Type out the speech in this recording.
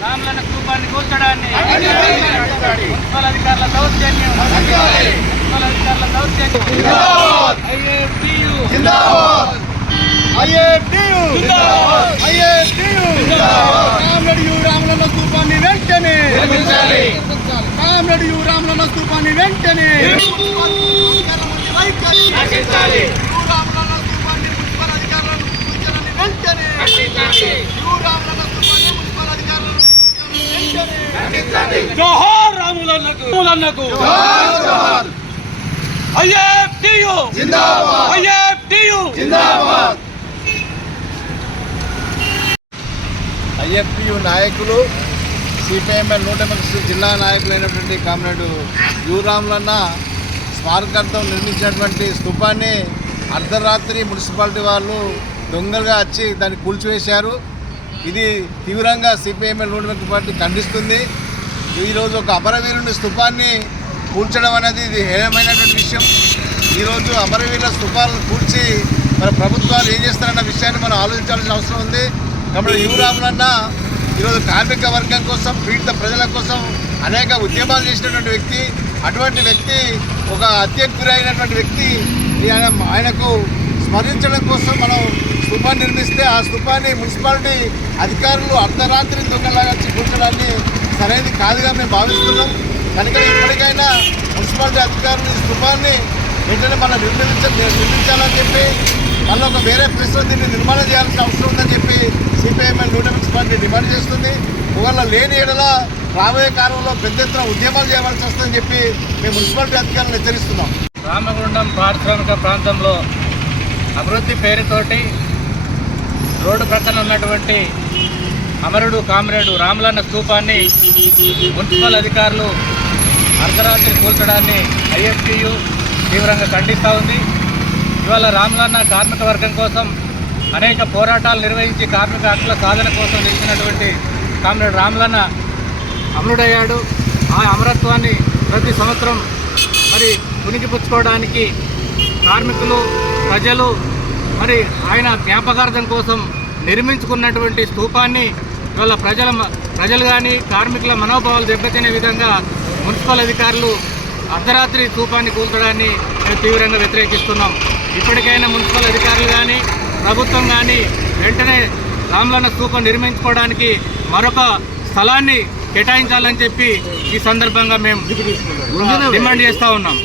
రామ్లన్న స్థూపాన్ని కూర్చడాన్ని municipal అధికారుల దౌర్జన్యం municipal అధికారుల దౌర్జన్యం రామరెడ్డి రామలన్న స్థూపాన్ని వెంటనే రామరెడ్డి రామలన్న స్థూపాన్ని వెంటనే వైఖరి జోహార్ రాములన్నకు రాములన్నకు. ఐఎఫ్టియు. జిందాబాద్. ఐఎఫ్టియు. జిందాబాద్. ఐఎఫ్టియు నాయకులు సిపిఎంఎల్ నూట ఎనిమిది జిల్లా నాయకులైనటువంటి కామ్రేడ్ యువరాములన్న స్మారకార్థం నిర్మించినటువంటి స్థూపాన్ని అర్ధరాత్రి మున్సిపాలిటీ వాళ్ళు దొంగలుగా వచ్చి దాన్ని కూల్చివేశారు. ఇది తీవ్రంగా సిపిఎంఎల్ నూట పార్టీ ఖండిస్తుంది. ఈరోజు ఒక అమరవీరుని స్థూపాన్ని కూల్చడం అనేది ఇది హేయమైనటువంటి విషయం. ఈరోజు అమరవీరుల స్థూపాలను కూల్చి మన ప్రభుత్వాలు ఏం చేస్తారన్న విషయాన్ని మనం ఆలోచించాల్సిన అవసరం ఉంది. కాబట్టి యువరాములన్న ఈరోజు కార్మిక వర్గం కోసం పీడిత ప్రజల కోసం అనేక ఉద్యమాలు చేసినటువంటి వ్యక్తి. అటువంటి వ్యక్తి ఒక హత్యకు గురైనటువంటి వ్యక్తి. ఈ ఆయన ఆయనకు స్మరించడం కోసం మనం స్థూపాన్ని నిర్మిస్తే ఆ స్థూపాన్ని మున్సిపాలిటీ అధికారులు అర్ధరాత్రి దొంగలాగా వచ్చి సరైనది కాదుగా మేము భావిస్తున్నాం. కనుక ఇప్పటికైనా మున్సిపాలిటీ అధికారులు ఈ స్థూపాన్ని వెంటనే మనం నిర్మించ నిర్మించాలని చెప్పి మళ్ళీ ఒక వేరే ప్లేస్లో దీన్ని నిర్మాణం చేయాల్సిన అవసరం ఉందని చెప్పి సిపిఐఎంఎల్ నూట మున్సిపాలిటీ డిమాండ్ చేస్తుంది. ఒకవేళ లేని ఏడల రాబోయే కాలంలో పెద్ద ఎత్తున ఉద్యమాలు చేయవలసి వస్తుందని చెప్పి మేము మున్సిపాలిటీ అధికారులను హెచ్చరిస్తున్నాం. రామగుండం పారిశ్రామిక ప్రాంతంలో అభివృద్ధి పేరుతోటి రోడ్డు ప్రక్కన ఉన్నటువంటి అమరుడు కామ్రేడు రాములన్న స్థూపాన్ని మున్సిపల్ అధికారులు అర్ధరాత్రి కూల్చడాన్ని ఐఎఫ్టియు తీవ్రంగా ఖండిస్తూ ఉంది. ఇవాళ రాములన్న కార్మిక వర్గం కోసం అనేక పోరాటాలు నిర్వహించి కార్మిక హక్కుల సాధన కోసం నిలిచినటువంటి కామ్రేడ్ రాములన్న అమరుడయ్యాడు. ఆ అమరత్వాన్ని ప్రతి సంవత్సరం మరి పుణికిపుచ్చుకోవడానికి కార్మికులు ప్రజలు మరి ఆయన జ్ఞాపకార్థం కోసం నిర్మించుకున్నటువంటి స్తూపాన్ని ఇవాళ ప్రజల ప్రజలు కానీ కార్మికుల మనోభావాలు దెబ్బతినే విధంగా మున్సిపల్ అధికారులు అర్ధరాత్రి స్తూపాన్ని కూల్చడాన్ని మేము తీవ్రంగా వ్యతిరేకిస్తున్నాం. ఇప్పటికైనా మున్సిపల్ అధికారులు కానీ ప్రభుత్వం కానీ వెంటనే రామ్లన్న స్తూపం నిర్మించుకోవడానికి మరొక స్థలాన్ని కేటాయించాలని చెప్పి ఈ సందర్భంగా మేము డిమాండ్ చేస్తూ ఉన్నాం.